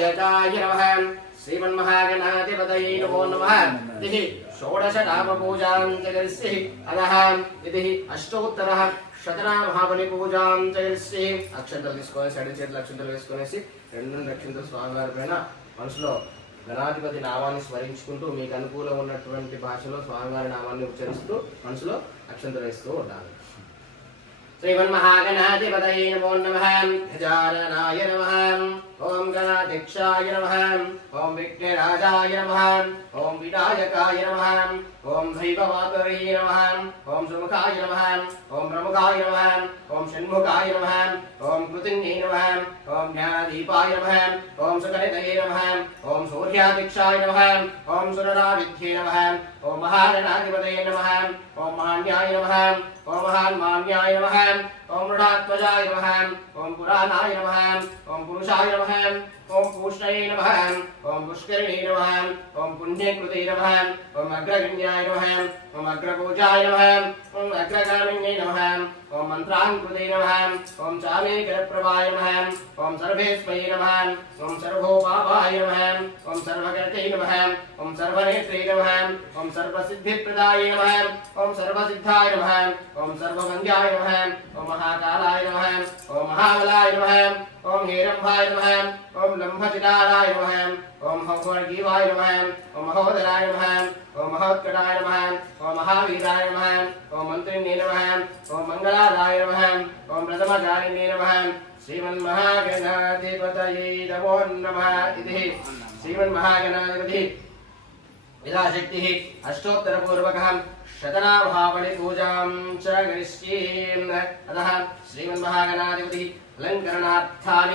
गणनायकाय नमः श्रीमन्महागणाधिपतये नमो नमः इति षोडशनामपूजां च करिष्ये अतः इति अष्टोत्तरः शतनामहाबलिपूजां च करिष्ये అక్షంతలు తీసుకొని సైడ్ చేతుల అక్షంతలు వేసుకొనేసి రెండు అక్షంతలు స్వామివారి పైన మనసులో గణాధిపతి నామాన్ని స్మరించుకుంటూ మీకు అనుకూలం ఉన్నటువంటి భాషలో స్వామివారి నామాన్ని ఉచ్చరిస్తూ మనసులో అక్షంతలు వేస్తూ ఉండాలి. श्रीमन्महागणाधिपतये नमो नमः गजाननाय नमः ओम गणाध्यक्षाय नमः ओम विघ्नराजाय नमः ओम विनायकाय नमः ओम भैरवाकरे नमः ओम सुमुखाय नमः ओम प्रमुखाय नमः ओम षण्मुखाय नमः ओम कृतिन्ये नमः ओम ज्ञानदीपाय नमः ओम सुगणितये नमः ओम सूर्याध्यक्षाय नमः ओम सुरराविद्ये नमः ओम महागणाधिपतये नमः ओम महान्याय नमः ओम महान्मान्याय नमः ओम मृडात्मजाय नमः ओम पुराणाय नमः ओम पुरुषाय नमः ओम पूष्णये नमः ओम पुष्करिणे नमः ओम पुण्यकृते नमः ओम अग्रगण्याय नमः ओम अग्रपूजाय नमः ओम अग्रगामिन्ये नमः ओम मंत्रांकृते नमः ओम चामेकरप्रभाय नमः ओम सर्वेस्मये नमः ओम सर्वोपावाय नमः ओम सर्वगते नमः ओम सर्वनेत्रे नमः ओम सर्वसिद्धिप्रदाय नमः ओम सर्वसिद्धाय नमः ओम सर्वमंग्याय नमः ओम महाकालाय नमः ओम महाबलाय नमः ओम हेरंभाय नमः ओम लंभचिदाराय नमः ओम हंसवर्गीवाय नमः ओम महोदराय नमः ओम महोत्कटाय नमः ओम महावीराय नमः ओम मंत्रिणे नमः ओम मंगलाराय नमः ओम प्रथमचारिणे नमः श्रीमन्महागणाधिपतये नमो नमः इति श्रीमन्महागणाधिपति यथाशक्तिः अष्टोत्तरपूर्वकः शतनामहाबलिपूजां च करिष्ये अतः श्रीमन्महागणाधिपतिः अलङ्करणार्थानि